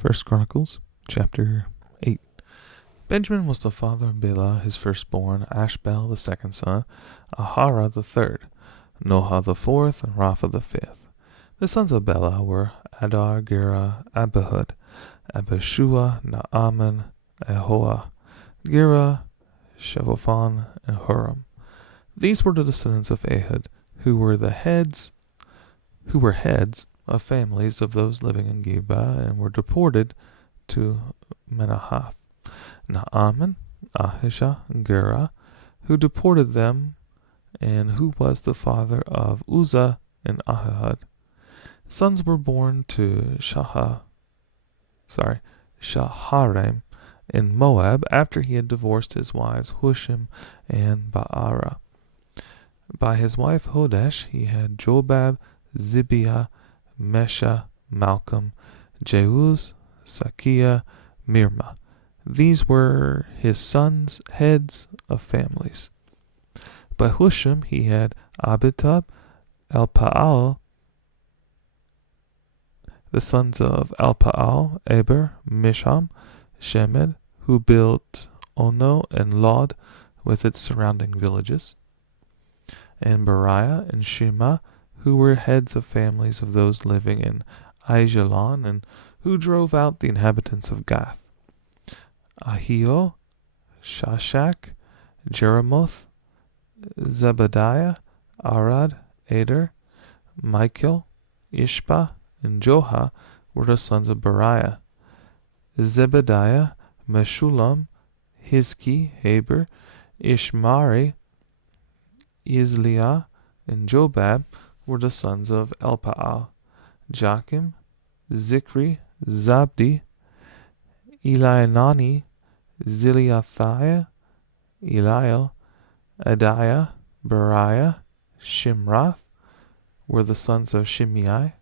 First Chronicles Chapter 8. Benjamin was the father of Bela, his firstborn, Ashbel the second son, Ahara the third, Noha the fourth, and Rapha the fifth. The sons of Bela were Adar, Gera, Abihud, Abishua, Naaman, Ahoah, Gera, Shevophan, and Huram. These were the descendants of Ehud, who were heads of families of those living in Geba, and were deported to Menahath. Naaman, Ahijah, and Gera, who deported them, and who was the father of Uzzah and Ahihud. Sons were born to Shaharem in Moab after he had divorced his wives Hushim and Baara. By his wife Hodesh he had Jobab, Zibiah, Mesha, Malcolm, Jeuz, Sakiah, Mirma. These were his sons, heads of families. By Hushim he had Abitub, Elpaal. The sons of Elpaal, Eber, Misham, Shemed, who built Ono and Lod with its surrounding villages, and Beriah and Shema, who were heads of families of those living in Aijalon, and who drove out the inhabitants of Gath. Ahio, Shashak, Jeremoth, Zebediah, Arad, Eder, Michael, Ishpa, and Joha were the sons of Beriah. Zebediah, Meshulam, Hizki, Heber, Ishmari, Isliah, and Jobab were the sons of Elpaal. Joachim, Zikri, Zabdi, Elianani, Ziliathiah, Eliel, Adiah, Beriah, Shimrath were the sons of Shimei.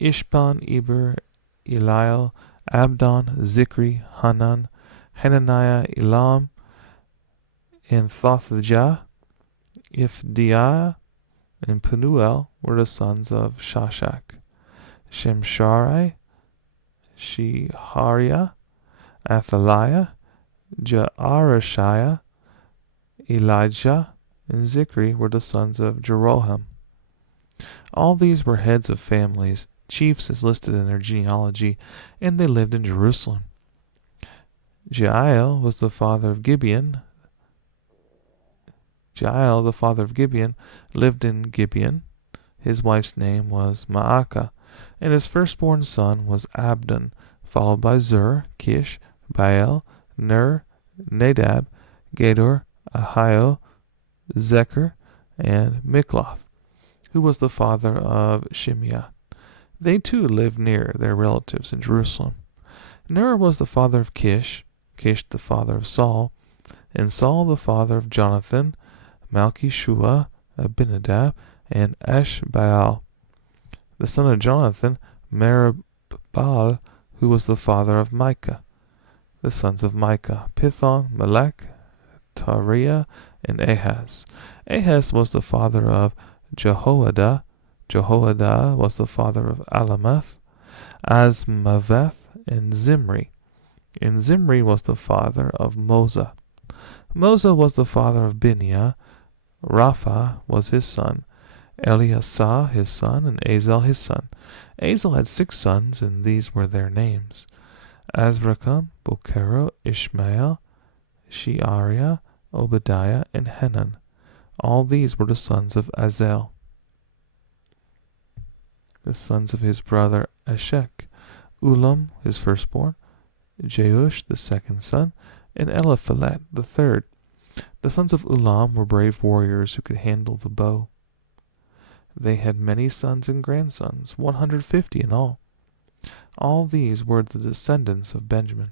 Ishban, Eber, Eliel, Abdon, Zikri, Hanan, Hananiah, Elam, and Thothjah. Ifdiah and Penuel were the sons of Shashak. Shemsharai, Shehariah, Athaliah, Jaarashiah, Elijah, and Zikri were the sons of Jeroham. All these were heads of families, chiefs as listed in their genealogy, and they lived in Jerusalem. Jael was the father of Gibeon. Jael, the father of Gibeon, lived in Gibeon. His wife's name was Maacah, and his firstborn son was Abdon, followed by Zur, Kish, Baal, Ner, Nadab, Gedor, Ahio, Zecher, and Mikloth, who was the father of Shimeah. They too lived near their relatives in Jerusalem. Ner was the father of Kish, Kish the father of Saul, and Saul the father of Jonathan, Malchishua, Abinadab, and Eshbaal. The son of Jonathan, Meribbaal, who was the father of Micah. The sons of Micah, Pithon, Melech, Tariah, and Ahaz. Ahaz was the father of Jehoiada. Jehoiada was the father of Alameth, Azmaveth, and Zimri. And Zimri was the father of Moza. Moza was the father of Biniah. Rapha was his son, Eliasah his son, and Azel his son. Azel had 6 sons, and these were their names: Azrikam, Bokero, Ishmael, Sheariah, Obadiah, and Hanan. All these were the sons of Azel. The sons of his brother Eshek: Ulam his firstborn, Jeush the second son, and Eliphalet the third. The sons of Ulam were brave warriors who could handle the bow. They had many sons and grandsons, 150 in all. All these were the descendants of Benjamin.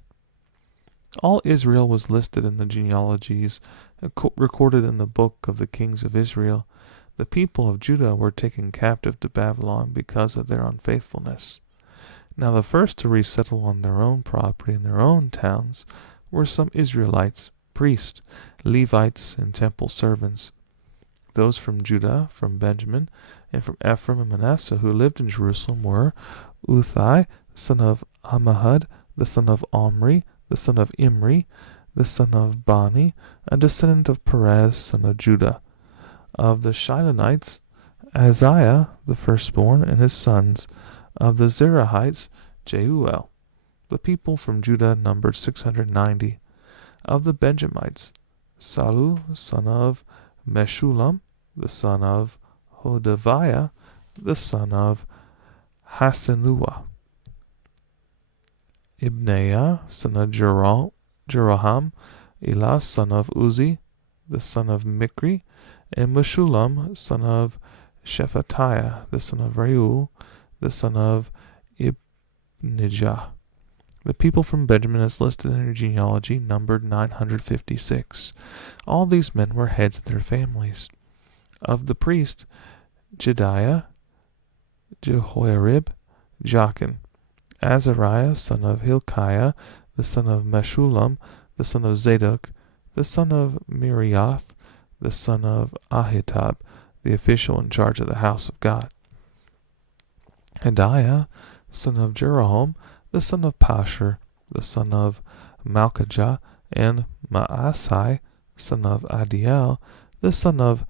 All Israel was listed in the genealogies recorded in the book of the kings of Israel. The people of Judah were taken captive to Babylon because of their unfaithfulness. Now the first to resettle on their own property in their own towns were some Israelites, priests, Levites, and temple servants. Those from Judah, from Benjamin, and from Ephraim and Manasseh who lived in Jerusalem were Uthai, son of Ammihud, the son of Omri, the son of Imri, the son of Bani, a descendant of Perez, son of Judah. Of the Shilonites, Azariah, the firstborn, and his sons. Of the Zerahites, Jeuel. The people from Judah numbered 690. Of the Benjamites, Salu, son of Meshullam, the son of Hodaviah, the son of Hasenua. Ibneiah, son of Jeroham, Elah, son of Uzi, the son of Mikri, and Meshullam, son of Shephatiah, the son of Reuel, the son of Ibnijah. The people from Benjamin, as listed in their genealogy, numbered 956. All these men were heads of their families. Of the priest, Jediah, Jehoiarib, Jachin, Azariah, son of Hilkiah, the son of Meshullam, the son of Zadok, the son of Miriath, the son of Ahitub, the official in charge of the house of God. Hadiah, son of Jeroham, the son of Pashur, the son of Malchijah, and Maasai, son of Adiel, the son of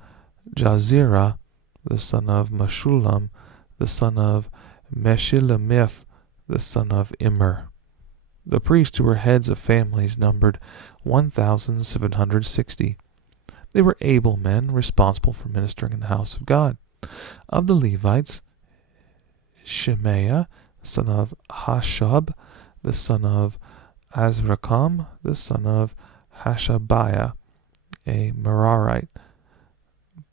Jazirah, the son of Meshullam, the son of Meshilemith, the son of Immer. The priests who were heads of families numbered 1,760. They were able men responsible for ministering in the house of God. Of the Levites, Shemaiah, son of Hashab, the son of Azrikam, the son of Hashabiah, a Merarite,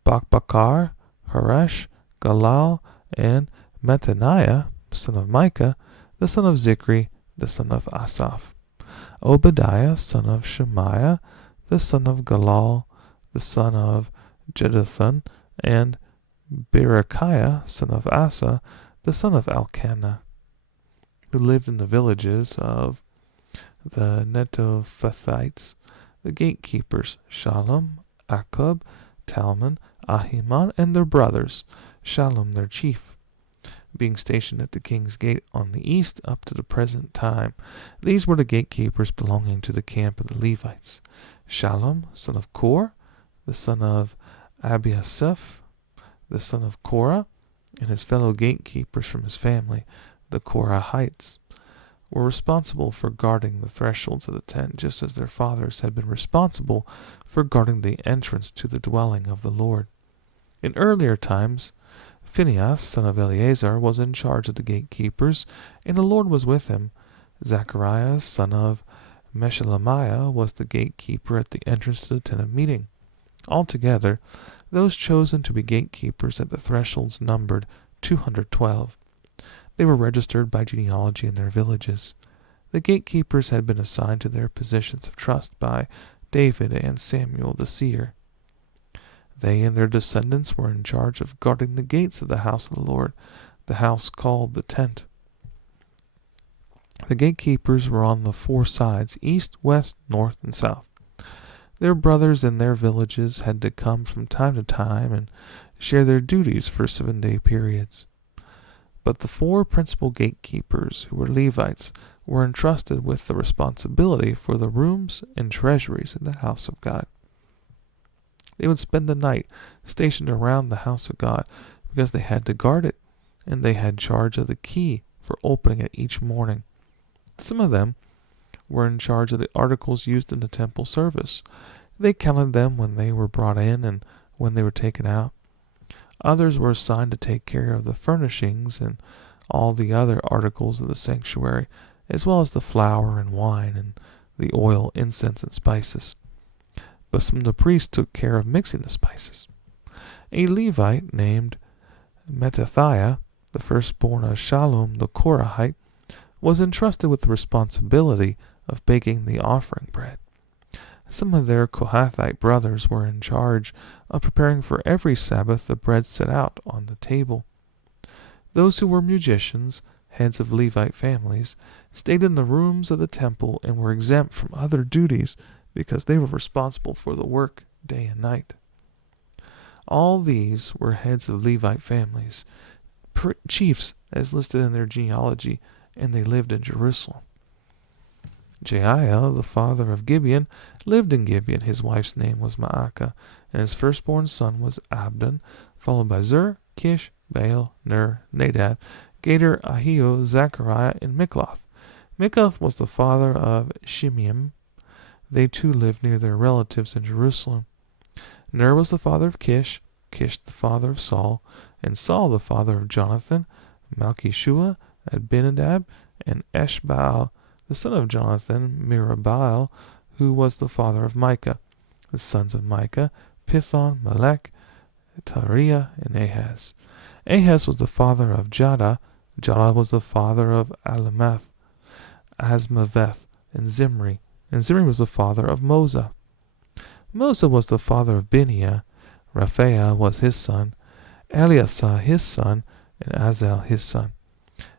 Bakbakar, Haresh, Galal, and Mattaniah, son of Micah, the son of Zikri, the son of Asaph. Obadiah, son of Shemaiah, the son of Galal, the son of Jeduthun, and Berechiah, son of Asa, the son of Elkanah, who lived in the villages of the Netophathites, the gatekeepers, Shallum, Akub, Talmon, Ahiman, and their brothers, Shallum their chief, being stationed at the king's gate on the east up to the present time. These were the gatekeepers belonging to the camp of the Levites. Shallum, son of Kor, the son of Abiasaph, the son of Korah, and his fellow gatekeepers from his family, the Korahites, were responsible for guarding the thresholds of the tent, just as their fathers had been responsible for guarding the entrance to the dwelling of the Lord. In earlier times, Phinehas, son of Eleazar, was in charge of the gatekeepers, and the Lord was with him. Zacharias, son of Meshelemiah, was the gatekeeper at the entrance to the tent of meeting. Altogether, those chosen to be gatekeepers at the thresholds numbered 212. They were registered by genealogy in their villages. The gatekeepers had been assigned to their positions of trust by David and Samuel the seer. They and their descendants were in charge of guarding the gates of the house of the Lord, the house called the tent. The gatekeepers were on the four sides, east, west, north, and south. Their brothers in their villages had to come from time to time and share their duties for 7-day periods. But the four principal gatekeepers, who were Levites, were entrusted with the responsibility for the rooms and treasuries in the house of God. They would spend the night stationed around the house of God because they had to guard it, and they had charge of the key for opening it each morning. Some of them were in charge of the articles used in the temple service. They counted them when they were brought in and when they were taken out. Others were assigned to take care of the furnishings and all the other articles of the sanctuary, as well as the flour and wine and the oil, incense, and spices. But some of the priests took care of mixing the spices. A Levite named Mattathiah, the firstborn of Shallum the Korahite, was entrusted with the responsibility of baking the offering bread. Some of their Kohathite brothers were in charge of preparing for every Sabbath the bread set out on the table. Those who were musicians, heads of Levite families, stayed in the rooms of the temple and were exempt from other duties because they were responsible for the work day and night. All these were heads of Levite families, chiefs as listed in their genealogy, and they lived in Jerusalem. Jeiel, the father of Gibeon, lived in Gibeon. His wife's name was Maacah, and his firstborn son was Abdon, followed by Zur, Kish, Baal, Ner, Nadab, Gader, Ahio, Zechariah, and Mikloth. Mikloth was the father of Shimeam. They too lived near their relatives in Jerusalem. Ner was the father of Kish, Kish the father of Saul, and Saul the father of Jonathan, Malchishua, Abinadab, and Eshbaal, the son of Jonathan, Mirabaal, who was the father of Micah. The sons of Micah, Pithon, Melech, Tariah, and Ahaz. Ahaz was the father of Jada. Jada was the father of Alameth, Asmaveth, and Zimri. And Zimri was the father of Moza. Moza was the father of Biniah. Raphael was his son, Eliasah his son, and Azel his son.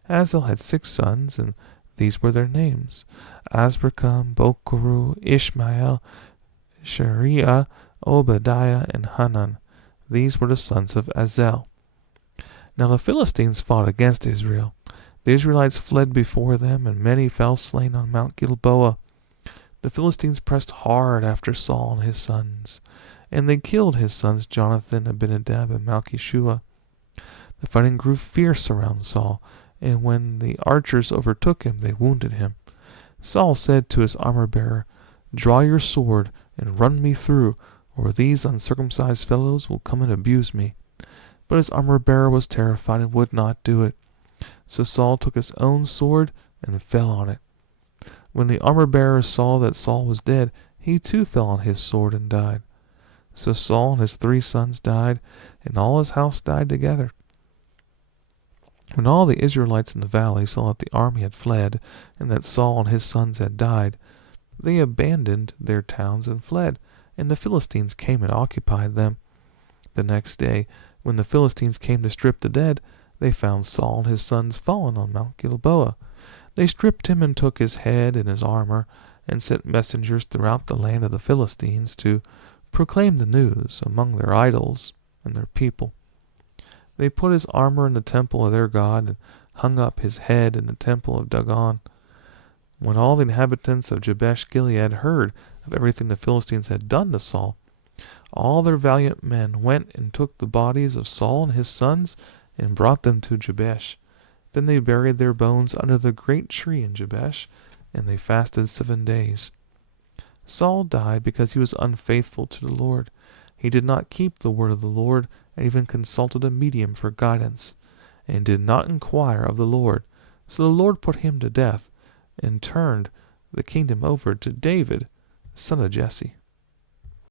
Azel had 6 sons, and these were their names: Azrikam, Bokeru, Ishmael, Shariah, Obadiah, and Hanan. These were the sons of Azel. Now the Philistines fought against Israel. The Israelites fled before them, and many fell slain on Mount Gilboa. The Philistines pressed hard after Saul and his sons, and they killed his sons Jonathan, Abinadab, and Malchishua. The fighting grew fierce around Saul, and when the archers overtook him, they wounded him. Saul said to his armor-bearer, "Draw your sword and run me through, or these uncircumcised fellows will come and abuse me." But his armor-bearer was terrified and would not do it. So Saul took his own sword and fell on it. When the armor-bearer saw that Saul was dead, he too fell on his sword and died. So Saul and his 3 sons died, and all his house died together. When all the Israelites in the valley saw that the army had fled, and that Saul and his sons had died, they abandoned their towns and fled, and the Philistines came and occupied them. The next day, when the Philistines came to strip the dead, they found Saul and his sons fallen on Mount Gilboa. They stripped him and took his head and his armor, and sent messengers throughout the land of the Philistines to proclaim the news among their idols and their people. They put his armor in the temple of their god, and hung up his head in the temple of Dagon. When all the inhabitants of Jabesh Gilead heard of everything the Philistines had done to Saul, all their valiant men went and took the bodies of Saul and his sons, and brought them to Jabesh. Then they buried their bones under the great tree in Jabesh, and they fasted 7 days. Saul died because he was unfaithful to the Lord. He did not keep the word of the Lord, and even consulted a medium for guidance, and did not inquire of the Lord. So the Lord put him to death, and turned the kingdom over to David, son of Jesse.